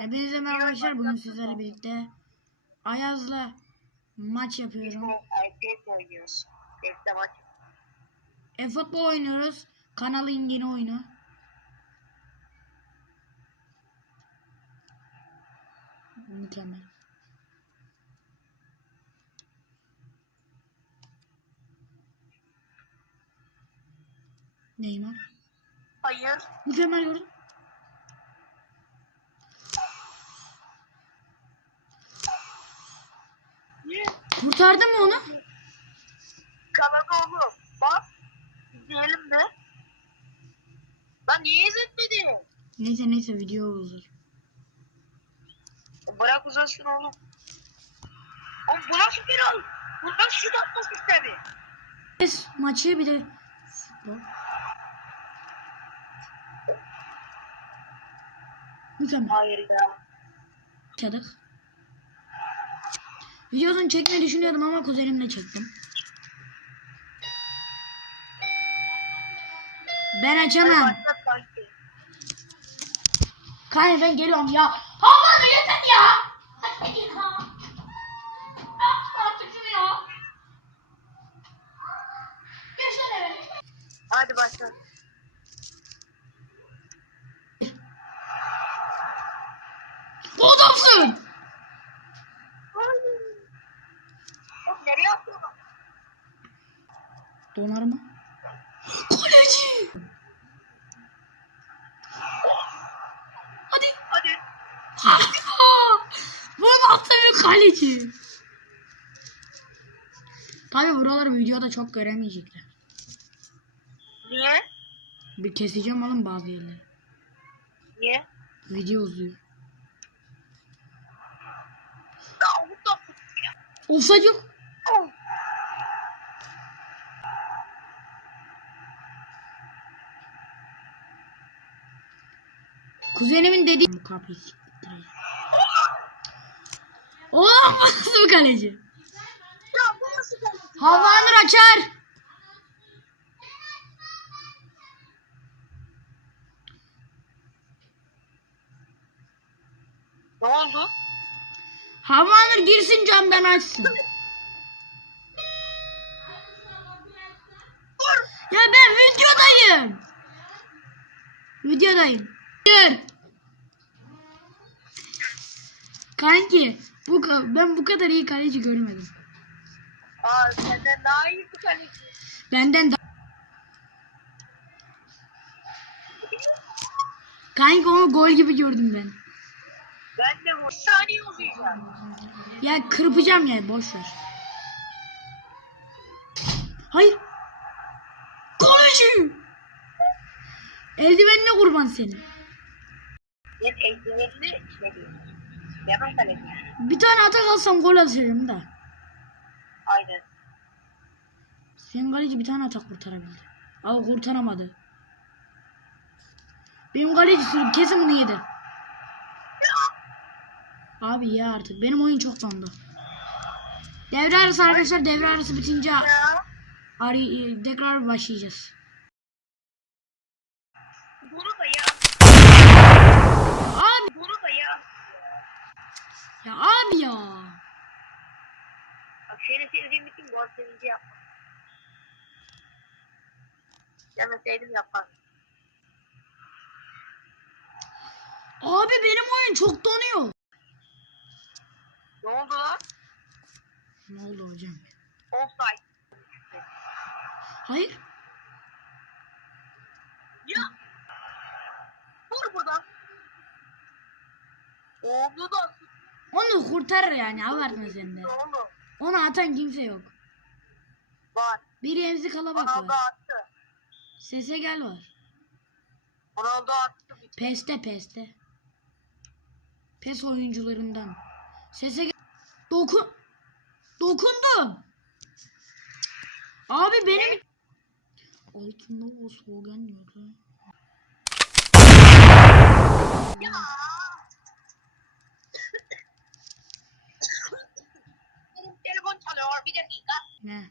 Hepinize merhaba arkadaşlar. Bugün sizlerle birlikte Ayaz'la maç yapıyorum. FPS oynuyoruz. E-futbol oynuyoruz. Kanalın yeni oyunu. Mükemmel. Neymar. Hayır. Mükemmel gördüm. Kurtardın mı onu? Kanadı oğlum. Bak. İzleyelim de. Lan niye izletmedin? Neyse neyse video uzar. Bırak uzasın oğlum. Oğlum bu nasıl bir al? Bu nasıl şut atma sistemi? Es maçı bir de futbol. Mükemmel. Hayır ya. Yaşadık. Videosunu çekmeyi düşünüyordum ama kuzenimle çektim. Ben açamam. Kanka ben geliyorum ya. Aman yeter ya. Donar mı? Kaleci. Hadi. Hadi. Harika. Bu nasıl bir kaleci? Tabi buraları videoda çok göremeyecekler. Niye? Bir keseceğim oğlum bazı yerleri. Niye? Video uzuyor. Offside yok. Oh. Kuzenimin dediği... Kapıyı. Oğlum bu nasıl bir kaleci? Ya bu nasıl kaleci? Havanur açar. Ne oldu? Havanur girsin camdan açsın. Ya ben videodayım. Videodayım. Dur. Kanki bu ben bu kadar iyi kaleci görmedim. Aa senden daha iyi bir kaleci. Benden da Kanki onu gol gibi gördüm ben. Ben de bu saniye uzayacağım. Ya kırpacağım ya boş ver. Hayır. Kaleci. Eldivenine kurban seni. Ben eldivenli şey diyeyim. Yaman kaleci. Bir tane atak alsam gol atacağım da. Aynen. Senin kaleci bir tane atak kurtarabildi. Ama kurtaramadı. Benim kaleci sürüp kesin bunu yedi. Abi ya artık benim oyun çok dondu. Devre arası arkadaşlar devre arası bitince Ya. arı- tekrar başlayacağız. Bunu da ya. Abi Bunu da ya. Ya abi ya. Bak seni sevdiğim için gol sevinci yapma. Demeseydim yapmaz. Abi benim oyun çok donuyor. Ne oldu? Ne oldu hocam? Offside. Hayır. Ya. Vur buradan. Oldu da. Onu kurtarır yani abartma sen de. Onu atan kimse yok. Var. Bir emzi kalabak Ronaldo var. attı. Sese gel var. Ronaldo attı. Peste peste. Pes oyuncularından. Sese gel. Dokun. Dokundum. Abi benim... Altında o slogan yok. ha. Ya. nah